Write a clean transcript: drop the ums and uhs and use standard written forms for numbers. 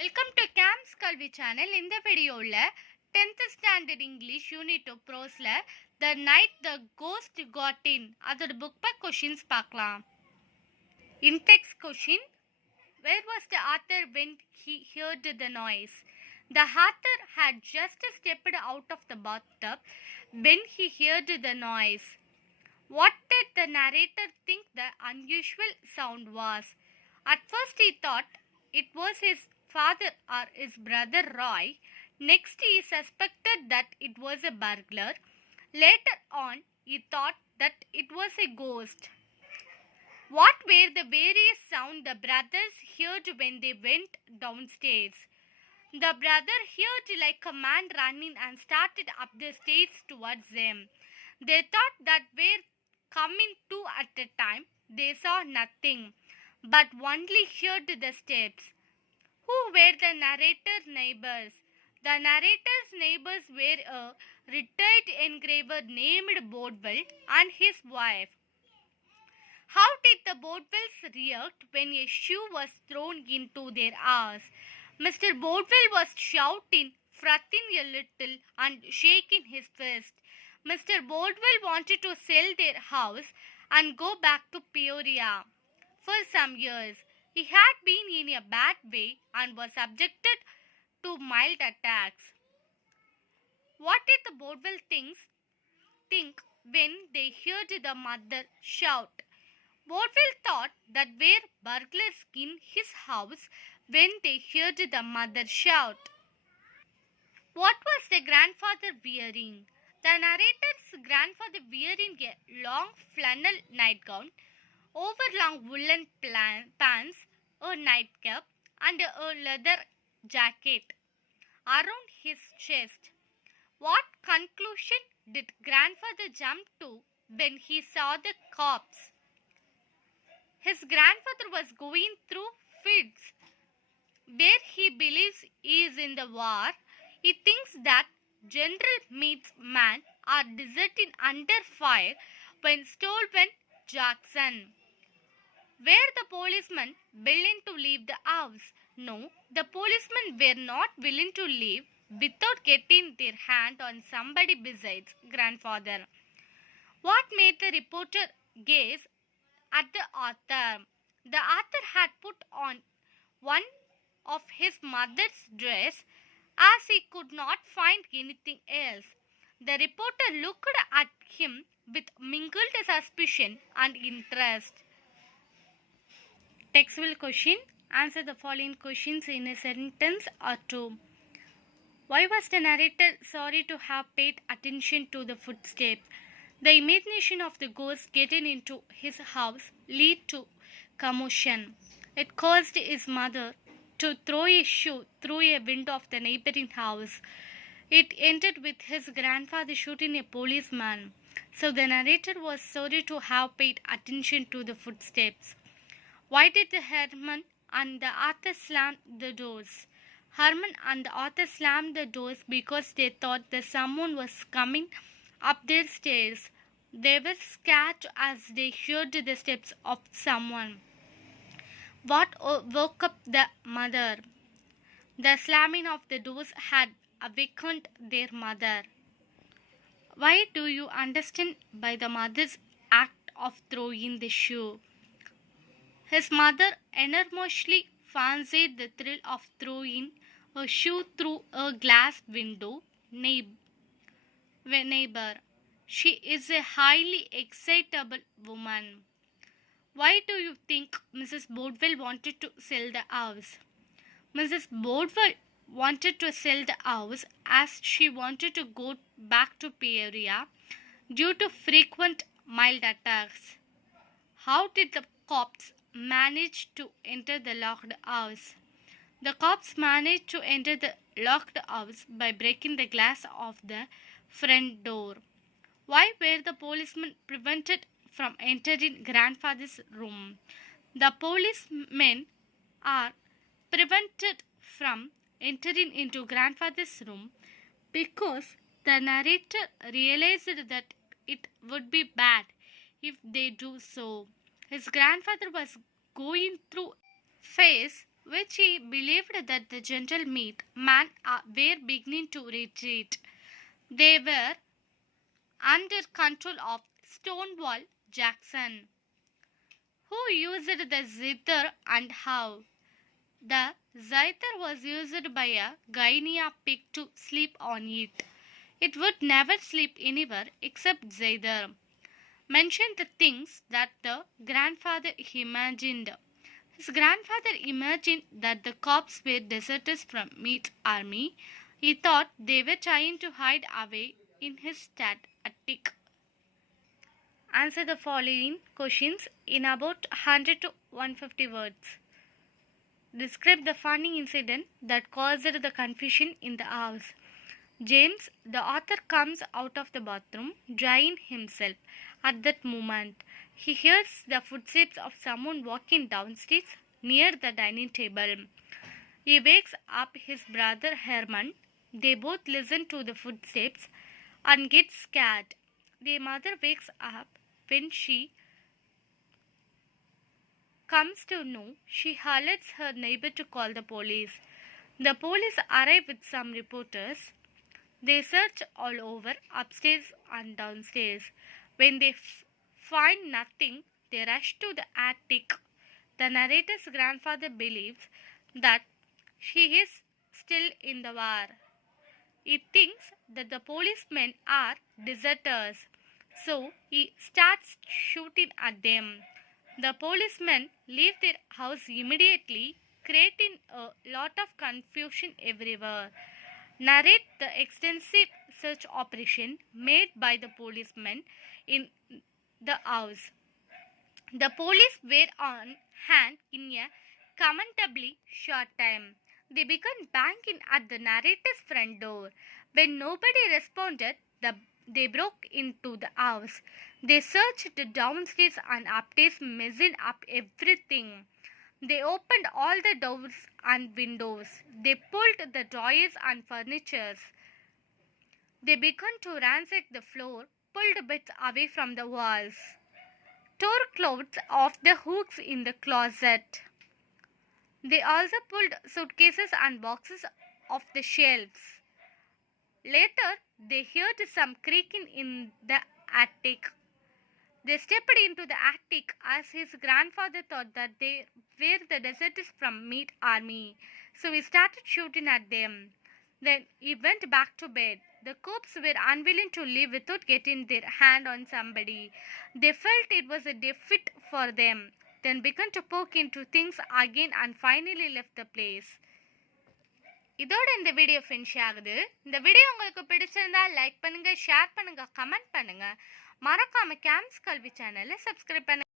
Welcome to games கல்வி channel. இந்த வீடியோவில் 10th ஸ்டாண்டர்ட் இங்கிலீஷ் யூனிட் 2 ப்ரோஸில் the night the ghost got in அதோட புக் பேக் கொஷின்ஸ் பார்க்கலாம். Index question: Where was the author when he heard the noise? The author had just stepped out of the bathtub when he heard the noise. What did the narrator think the unusual sound was? At first he thought it was his father or his brother Roy. Next he suspected that it was a burglar. Later on he thought that it was a ghost. What were the various sounds the brothers heard when they went downstairs? The brother heard like a man running and started up the stairs towards them. They thought that were coming two at a time. They saw nothing, but only heard the steps. Who were the narrator's neighbors? The narrator's neighbors were a retired engraver named Bodwell and his wife. How did the Bodwells react when a shoe was thrown into their house? Mr. Bodwell was shouting, fretting a little, and shaking his fist. Mr. Bodwell wanted to sell their house and go back to Peoria. For some years, he had been in a bad way and was subjected to mild attacks. What did the Bodwell think when they heard the mother shout? Bodwell thought that were burglars in his house when they heard the mother shout. What was the grandfather wearing? The narrator's grandfather wearing a long flannel nightgown, overlong woolen pants, a nightcap, and a leather jacket around his chest. What conclusion did grandfather jump to when he saw the corpse? His grandfather was going through fits. Where he believes he is in the war, he thinks that General Meade's men are deserting under fire when stolen Jackson. Were the policemen willing to leave the house? No, the policemen were not willing to leave without getting their hand on somebody besides grandfather. What made the reporter gaze at the author? The author had put on one of his mother's dress as he could not find anything else. The reporter looked at him with mingled suspicion and interest. Textual question: Answer the following questions in a sentence or two. Why was the narrator sorry to have paid attention to the footsteps? The imagination of the ghost getting into his house led to commotion. It caused his mother to throw a shoe through a window of the neighboring house. It ended with his grandfather shooting a policeman. So the narrator was sorry to have paid attention to the footsteps. Why did the Herman and the author slam the doors? Herman and the author slammed the doors because they thought that someone was coming up their stairs. They were scared as they heard the steps of someone. What woke up the mother? The slamming of the doors had awakened their mother. Why do you understand by the mother's act of throwing the shoe? His mother enormously fancied the thrill of throwing a shoe through a glass window. Neighbor. She is a highly excitable woman. Why do you think Mrs. Bodwell wanted to sell the house? Mrs. Bodwell wanted to sell the house as she wanted to go back to Peoria due to frequent mild attacks. How did the cops manage to enter the locked house? The cops managed to enter the locked house by breaking the glass of the front door. Why were the policemen prevented from entering grandfather's room? The policemen are prevented from entering into grandfather's room because the narrator realized that it would be bad if they do so. His grandfather was going through a phase which he believed that the gentle meat men were beginning to retreat. They were under control of Stonewall Jackson, who used the zither and how. The zither was used by a Guinea pig to sleep on it. It would never sleep anywhere except zither. Mentioned the things that the grandfather imagined. His grandfather imagined that the cops were deserters from Meade's army. He thought they were trying to hide away in his attic. Answer the following questions in about 100 to 150 words. Describe the funny incident that caused the confusion in the house. James, the author, comes out of the bathroom, drying himself. At that moment, he hears the footsteps of someone walking downstairs near the dining table. He wakes up his brother Herman. They both listen to the footsteps and get scared. Their mother wakes up. When she comes to know, she alerts her neighbor to call the police. The police arrive with some reporters. They search all over, upstairs and downstairs. When they find nothing, they rush to the attic. The narrator's grandfather believes that she is still in the war. He thinks that the policemen are deserters, so he starts shooting at them. The policemen leave their house immediately, creating a lot of confusion everywhere. Narrate the extensive search operation made by the policemen in the house. The police were on hand in a commendably short time. They began banging at the narrator's front door. When nobody responded, they broke into the house. They searched downstairs and upstairs, messing up everything. They opened all the doors and windows. They pulled the drawers and furniture. They began to ransack the floor, pulled bits away from the walls, tore clothes off the hooks in the closet. They also pulled suitcases and boxes off the shelves. Later, they heard some creaking in the attic. They stepped into the attic as his grandfather thought that they were the deserters from Meade's army. So he started shooting at them. Then he went back to bed. The cops were unwilling to leave without getting their hand on somebody. They felt it was a defeat for them. Then began to poke into things again and finally left the place. இதோட இந்த video finish ஆகுது. இந்த video உங்களுக்கு பிடிச்சிருந்தா like பண்ணுங்க, share பண்ணுங்க, comment பண்ணுங்க. மறக்காம கேம்ஸ் கல்வி சேனலை சப்ஸ்கிரைப் பண்ணுங்க.